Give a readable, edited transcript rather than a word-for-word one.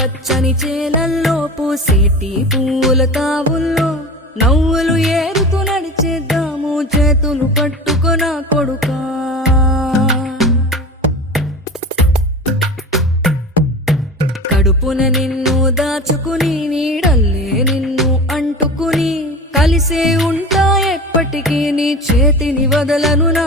పచ్చని చేలల్లో పూసేటి పువ్వుల తావుల్లో నవ్వులు ఏరుతూ నడిచేద్దాము చేతులు పట్టుకొన కొడుకా. కడుపున నిన్ను దాచుకుని నీడల్లే నిన్ను అంటుకుని కలిసే ఉంటా ఎప్పటికీ నీ చేతిని వదలను నా